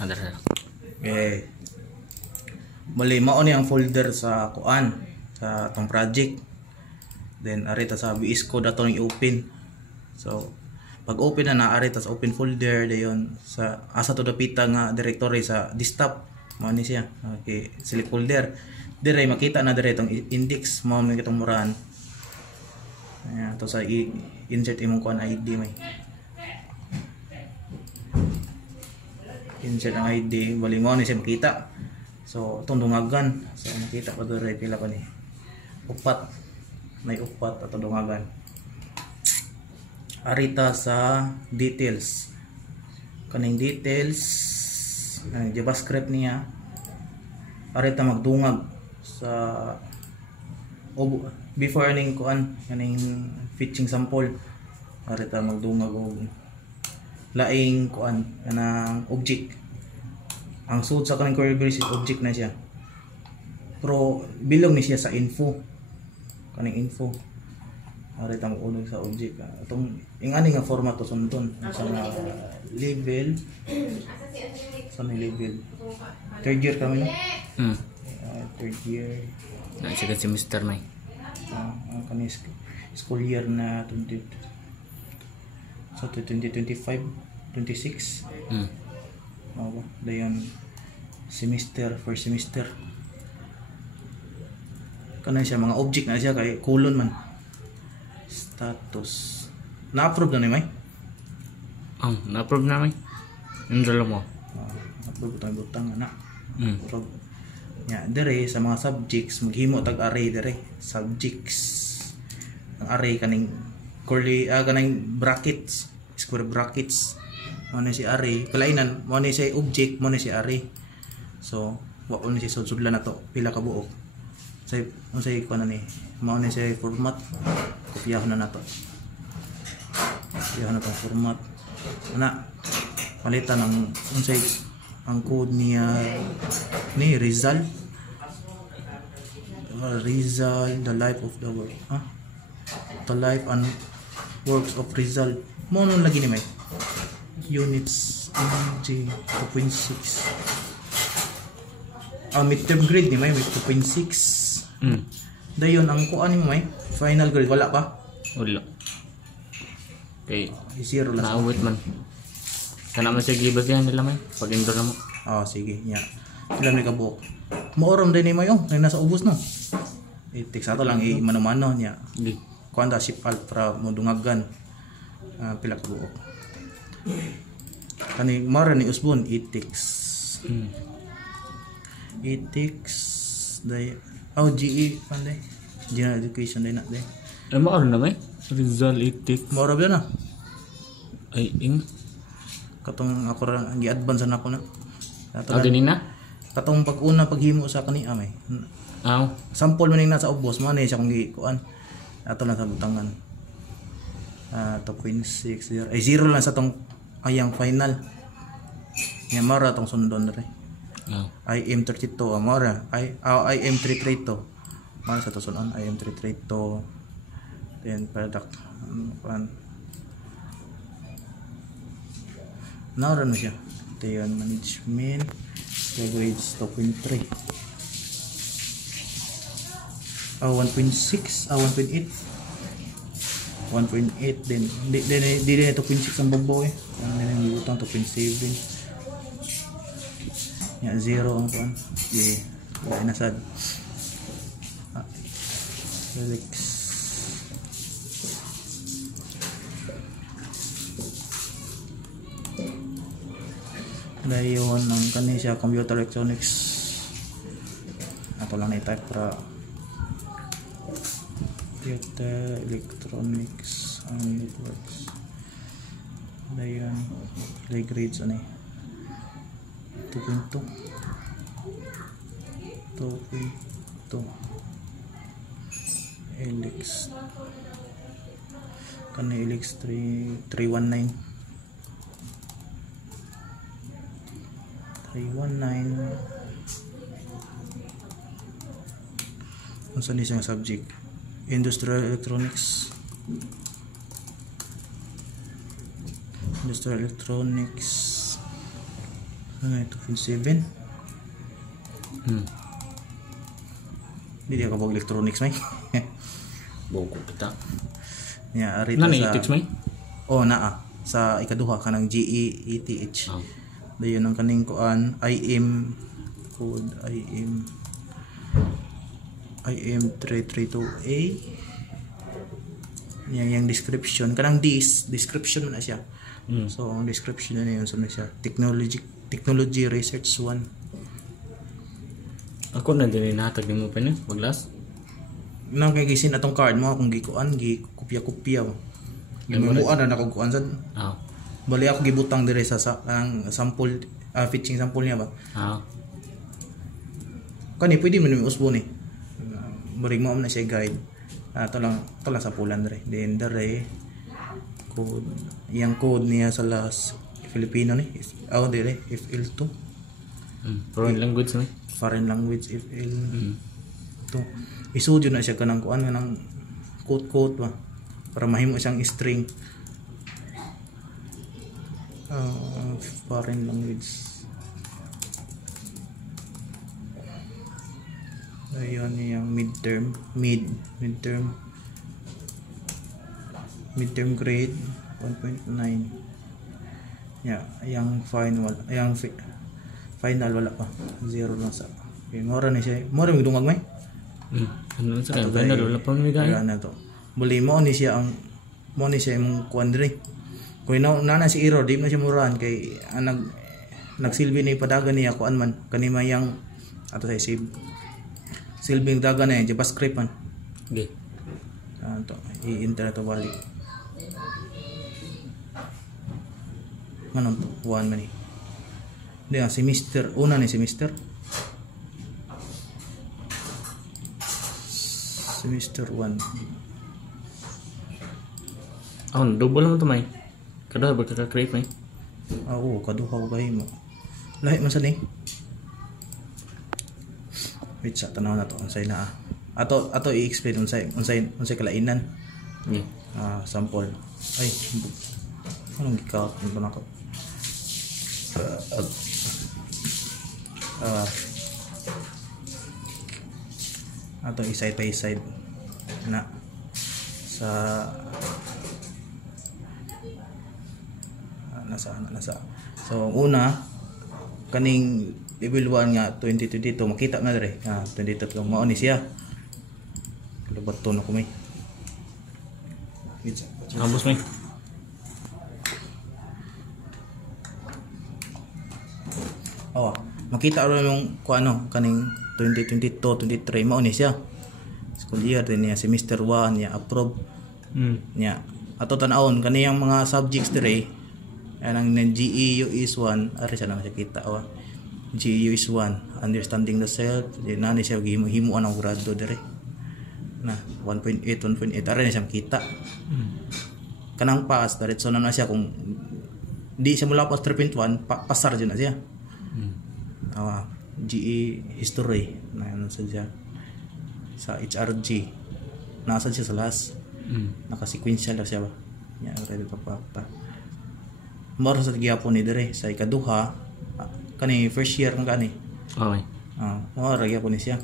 Ada. Okay. Bali mao ni ang folder sa kuan sa tong project. Then ari ta sa VS Code ato i-open. So pag open na ari ta sa open folder dayon sa asa to dapita nga directory sa desktop mao ni siya. Okay, select folder. Dire makita na dire tong index mao ni kitong murahan. Ayan to sa insert imong kuan ID may. Insert ang ID, bali mo ni siya makita. So itong dungagan, so makita pa doon pila pa ni upat, may upat at dungagan. Arita sa details, kaning details ang JavaScript niya. Arita magdungag sa before ning kuan kaning fetching sample. Arita magdungag og laing kuan kanang object. Ang suot sa kanang query is object na siya. Pero bilong ni siya sa info. Kaning info. Ari ta mo sa object. Atong ingani nga format to sundon sa level. Sa level. Third year kami. Third year. Na siya semester may. Ang kaning school year na 2025, 26. Dayon semester, first semester. Kanang siya mga object na siya kay colon man. Status. Na-approve na ni may? Na-approve na may. Enroll mo. Approve butang na. Approve. Ya, dire sa mga subjects maghimo tag array dire. Subjects. Ang array kaning curly kanang brackets, square brackets. Mo ni si array, kalainan mo ni si object, mo ni si array. So, wa ni si sudlan na to, pila ka buok. Say kuno ni, mo ni si format. Kopyahon na nato. Kopyahon na tong format. Ana palitan ng unsay ang code niya ni result. Result, the life of the work. The life and works of result. Mo nun lagi ni may units MG 2.6. Midterm grade ni may 2.6. Dayon ang kuan mo may final grade wala pa. Wala. Okay. Zero lang. Naawit man. Kana man siya gibag yan nila may pag indoor na mo. Sige nya. Sila may kabuok. Moorom din ni may ay nasa ubos no. Text ato lang mano-mano nya. Kuan da ship alt para mo dungagan. Pila ka buok. Kani mara ni usbon ethics. Ethics day GE panday. General education day na day. Mao na may result ethics. Mora ba na? Ay katong ako ra ang gi-advance na ako na. Ganina? Katong pag-una paghimo sa kani may. Sample man ning nasa ubos man ni siya kung gikuan. Ato na sa butangan. 2.6 ay 0 lang sa tong ayang final. Nya mara tong sundon re. IM32 mara IM332. Mara sa to sunon IM332. Then product Nara na siya. Ito yun, management. Grades 2.3. 1.6. 1.8. 1.8 din. Di din 2.6 ang babaw eh. Ano na yung utang 2.7. Yan, 0 ang kuan. Wala nasad. Felix. Dayon ng kani siya computer electronics. Ato lang i-type para computer electronics and networks. Dayon play grades ani 2.2 Elix kani Elix 319 Unsa ni siyang subject? Industrial electronics. Industrial electronics. Ano ito? 2.7. Hindi ka pag electronics may. Boko kita. Ya, ari Nani sa itix may? oh naa sa ikaduha kanang GEETH. Oh. Dayon ang kaning kuan IM code IM 332A. Yang description kanang description na siya. So ang description na yun na siya technology research 1. Ako na din natag nimo pa ni maglas. Nang kay gisin atong card mo kung gikuan kopya-kopya mo. Gimuan na nakakuan sad. Ah. Bali ako gibutang dire sa ang sample fetching sample niya ba. Ah. Kani pwede man mi usbo ni. Barig mo na siya guide. Ito lang sa pulan dire. Then dire code. Yang code niya sa last Filipino ni. Dire FL2. Foreign language may. Foreign language FL. To isudyo na siya kanang kuan kanang quote ba para mahimo siyang string. Foreign language. Ayun yung midterm grade 1.9. Yang final wala pa, 0 lang sa. Okay, mora ni siya. Mora mi dungag may. Ano sa kanya? Ganda wala pa may gaya. Ano to? Buli mo ni siya imong kuandre. Kung na si error di na siya murahan kay nagsilbi ni padagan niya kuan man kanima yang ato sa save. Silbing dagan na JavaScript man. Okay. To i-enter to bali. Manong one man ni. Dia semester una ni semester 1. Double lang ito may. Kada ba ka-create may? Oo, kaduha ko kayo mo. Lahi man sa ni. Wait sa tanaw na to unsay na. Ato i-explain unsay kalainan. Yeah. Sample. Ay. Anong gika nito nako? Ato i-side by side na sa nasa. So una kaning level 1 nga 2022 makita na dire 22 mao ni siya. Lubat to na ko may. Ambos may. Makita ro yung kuano kaning 2022 23 mao ni siya. School year din niya semester 1 niya approve. Niya ato tan-awon kaniyang mga subjects dire anang GEU is 1 ari siya nang siya kita GEU is 1 understanding the self di nani siya himuan ang grado dire na 1.8 ari na siya kita. Kanang pass diretso na siya kung di siya mula pas 3.1 pasar jud na siya. GE history na ano siya sa HRG nasa siya sa last naka-sequential lang siya ba nya ready pa moro sa gyapon ni dire sa ikaduha kani first year kang kani Okay. moro gyapon ni siya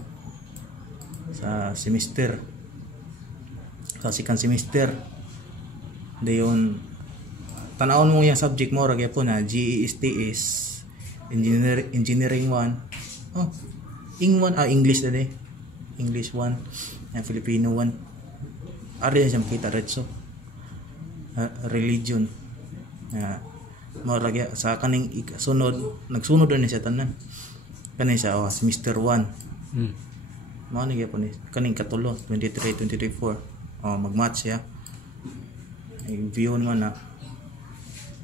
sa semester sa second semester dayon tanawon mo yung subject mo ra gyapon GESTS engineering 1 English na de English 1 Filipino 1 ari na siya makita retso religion maragya sa kaning nagsunod na siya tanan kaning siya semester 1 mao ni gyapon ni kaning katulo 23 24 mag-match siya view man na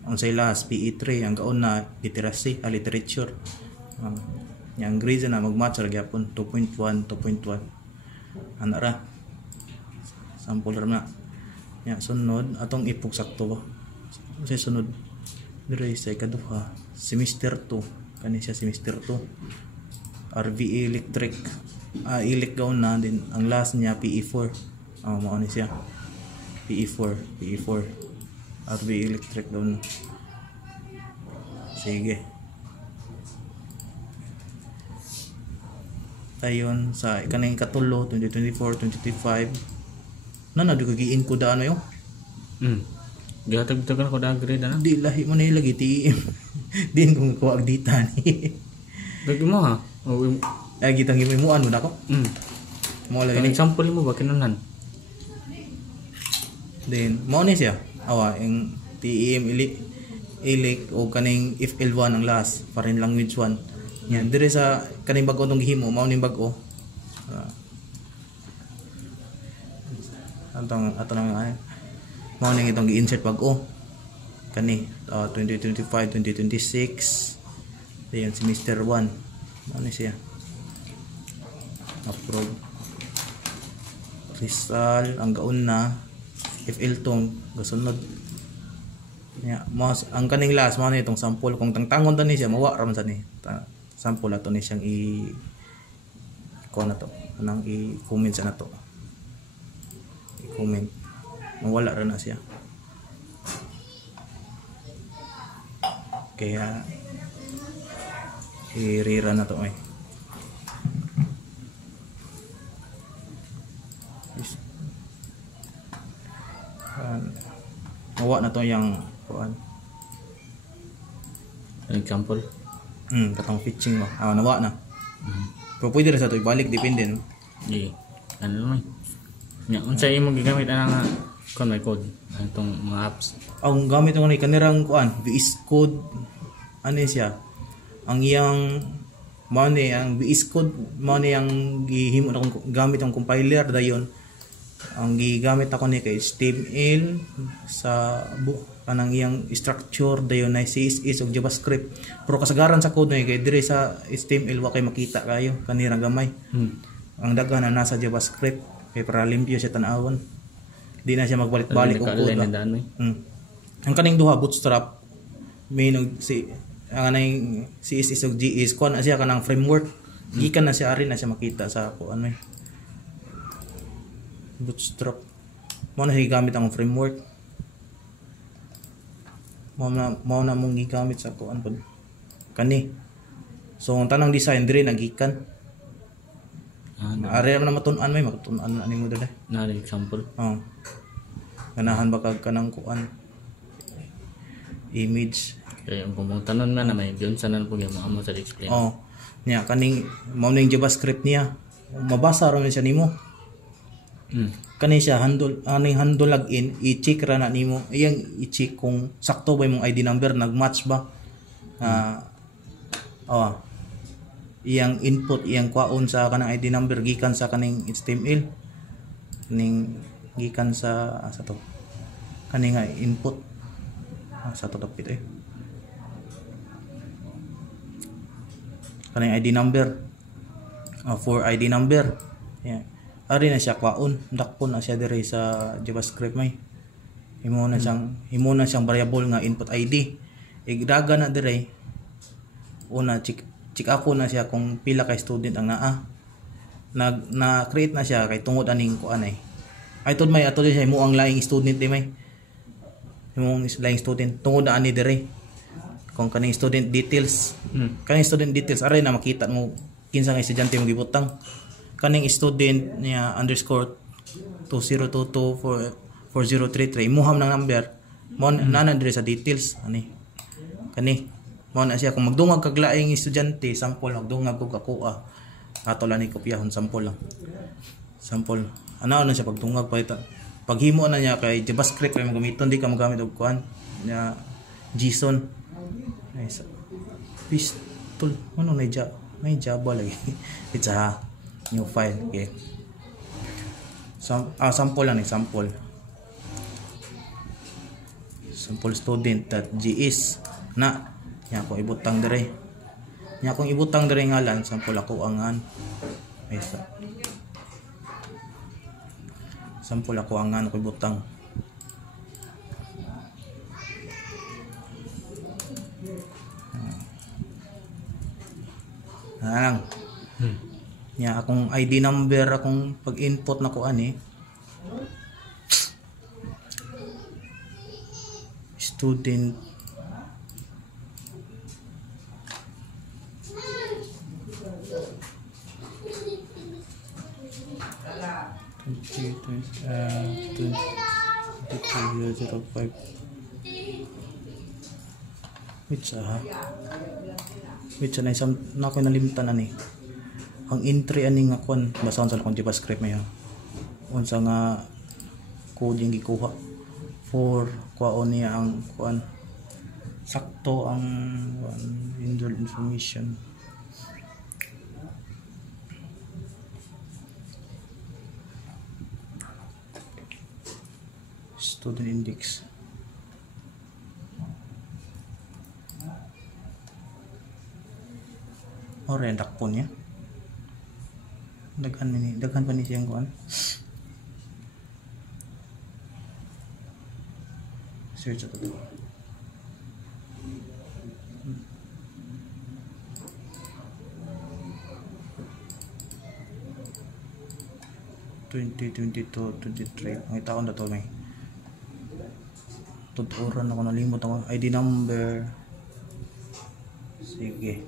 ang say last PE3 ang kaon na literacy literature yang grade na mag-match ra gyapon 2.1 ana ra sample ra na ya sunod atong ipog sakto ba say sunod dire sa ikaduha semester 2 kani siya semester 2 RVE electric elect gaon na din ang last niya PE4 mao ni siya PE4 RVE electric gaon sige Dayon sa kanang katulo 2024, 2025. Na dugagiin ko da ano yo. Gatag-tagan ko da grade na. Di lahi mo na ilagi TEM. Din kung ko agdita ni. Dagi mo ha. Ay gitang himuan mo na ko. Mo lagi Kani ni. example mo ba kinunan? Then mo ni siya. Awa ang TEM ilik o kaning if L1 ang last foreign language 1. Yan dire sa kaning bag-o tong gihimo mao ning bag-o. Atong ay mao ning itong gi-insert bag-o. Kani 2025, 2026. Dayon semester 1. Mao ni siya. Approve. Rizal ang gaon na FL tong gasunod. Ya, ang kaning last mo na itong sample kung tangtangon to ni siya mawa ra man sa ni. Sample ato ni siyang ko na to. Anang i-comment sa nato. I-comment. Mawala ra na siya. Kaya i-rera na to ay. Mawa na to yung kuan. Example. Katong pitching mo. Nawa na. Pero pwede rin sa to ibalik depende no. Di. Ano naman. Nya unsay imong gigamit ana nga kon may code antong mga apps. Ang gamit ko ni kanirang kuan, VS Code ano siya. Ang iyang money ang VS Code money ang gihimo na kong gamit ang compiler dayon. Ang gigamit ako ni kay HTML sa kanang iyang structure dayon na CSS ug JavaScript. Pero kasagaran sa code ni kay dire sa HTML wa kay makita kayo kanira gamay. Ang daghan na nasa JavaScript kay para limpyo siya tan-awon. Di na siya magbalik-balik og code. Ang kaning duha bootstrap may si ang anay CSS ug JS kuan siya kanang framework. Gikan na siya ari na siya makita sa kuan may bootstrap. Mo na gigamit ang framework. Mo na mong gigamit sa kuan pud kani. So ang tanang design dire nagikan. Ari man matun-an may matun-an ani mo dali. Na example. Ganahan ba kag kanang kuan image. Kaya kung tanon man na may diyon sanan po gyud mo sa explain. Nya kaning mao ning JavaScript niya. Mabasa ra man siya nimo. Kani siya handle aning handle login i-check ra na nimo iyang i-check kung sakto ba imong ID number nagmatch ba iyang input iyang kwaon sa kanang ID number gikan sa kaning HTML ning gikan sa to kani nga input sa to dapit kaning ID number for ID number ari na siya kwaon dakpon na siya dire sa JavaScript may himo na siyang variable nga input ID igdaga na dire una check ako na siya kung pila ka student ang naa na create na siya kay tungod aning kuan ay tud may ato siya himo ang laing student may himo laing student tungod ani dire kung kaning student details kaning student details ari na makita mo kinsa nga estudyante mo gibutang kaning student niya underscore 20224033 muham ng number mo na dire sa details ani kani mo na siya kung magdungag kag laing estudyante sample magdungag kog ako ato lang ni kopyahon sample ana na siya pagdungag paghimo na niya kay JavaScript kay magamiton di ka magamit og kuan nya JSON nice pistol ano na may Java lagi it's a new file okay sample lang sample student.js na nya ko ibutang dire ngalan sample ako angan sample ako angan ko ibutang nya akong ID number akong pag-input na ko ani student 2305. Wait sa ha. Wait sa na isang na ako nalimtan ani. Ang entry ani nga kon basahon sa akong JavaScript mayo. Unsa nga code yung gikuha for kuhaon niya ang kuan sakto ang user information. Student index. Ora dakpo niya. Daghan pa ni siyang kuan. Search ito. (2022, 23) ang taon na to may tuturan ako, nalimot ako ID number. Sige,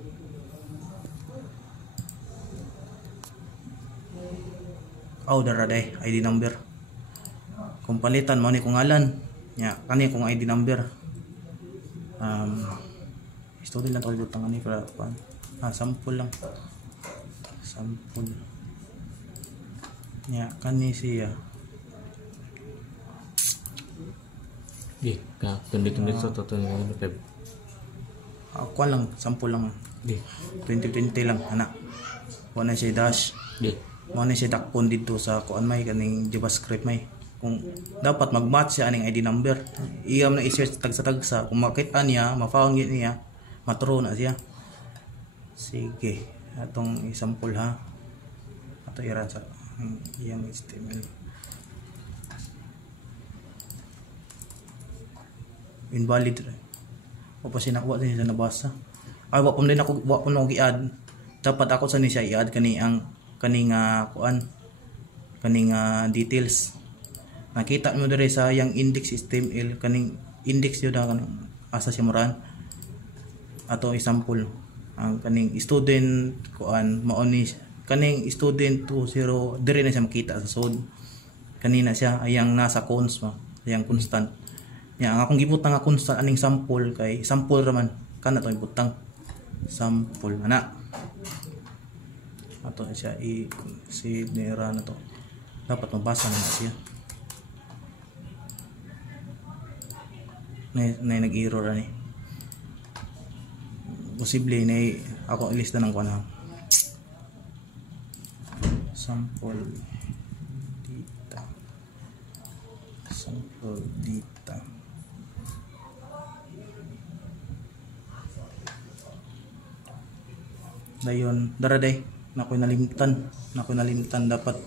dara day ID number kung palitan mo ni kung ngalan nya kani kung ID number student lang tawag butang ani para sample lang sample nya kani siya Di, ka tundi-tundi sa toto ni Peb. ako lang sample lang Di. 2020 lang ana wala siya dash Di. mo na siya dakpon dito sa kuan may kaning JavaScript may kung dapat mag-match siya aning ID number iyam na i-search tagsa-tagsa kung makita niya ma-found niya matro na siya. Sige atong i-sample ha ato ira sa iyang HTML invalid o pa sinakuha din siya nabasa ay wa pa i-add dapat ako sa ni siya i-add kani ang kaning kuan kaning details nakita mo dire sa yang index HTML kaning index yo da kanang asa siya moran ato example ang kaning student kuan mao ni kaning student 20 dire na siya makita sa sod kanina siya ayang nasa cons ma ayang constant nya ang akong gibutang nga constant aning sample kay sample raman kana to ibutang sample ana ato siya i-save nira na to dapat mabasa na siya na nag-error ani posible na ako ilista ng kuan sample data dayon daraday nakoy nalimtan dapat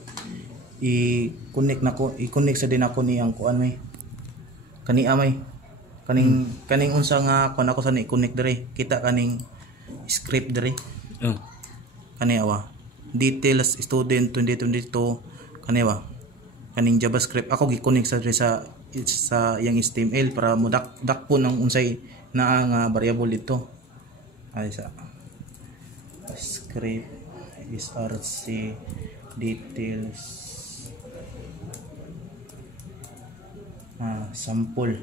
i-connect sa din ako ni ang kuan may kani amay kaning unsa nga kuan ako sa ni connect dire kita kaning script dire kani awa details student 2022 kani awa kaning JavaScript ako gi-connect sa dire sa yang HTML para mo dakpo ng unsay naa nga variable dito ay sa script src details sample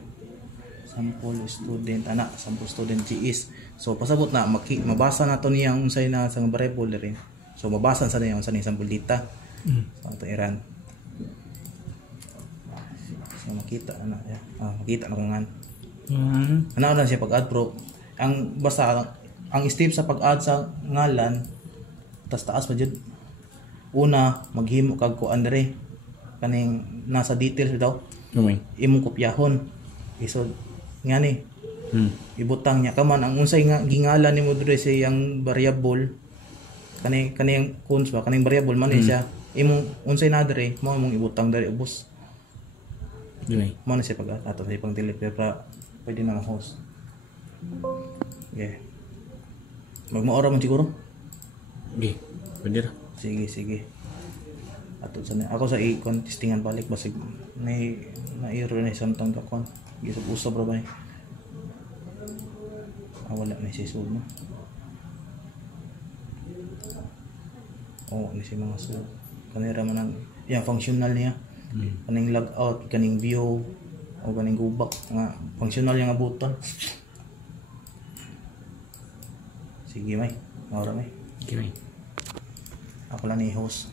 student sample student GS so pasabot na mabasa na to niyang unsay na sa variable rin so mabasa sa niya unsay sample data so ato iran so makita na makita na kung ano na siya pag-add pro ang basta ang step sa pag-add sa ngalan taas pa jud una maghimo kag kuan dire kaning nasa details daw imong kopyahon isod ngani ibutang niya kaman ang unsay nga gingalan nimo dire sa yang variable kaning cons ba kaning variable man siya imong unsay na dire mo mong ibutang dire ubos mo na siya pag ato sa pang delete para pwede na host magmaora man siguro pwede ra sige ato sa ako sa i-contestingan balik basig na error na samtang kakon usab ra ba ni wala na siya sud mo ni si mga sud kanira man ang yang functional niya. Kaning logout, kaning view o kaning go back nga functional yang button. Sige may, ora may. Okay. Ako lang ni host.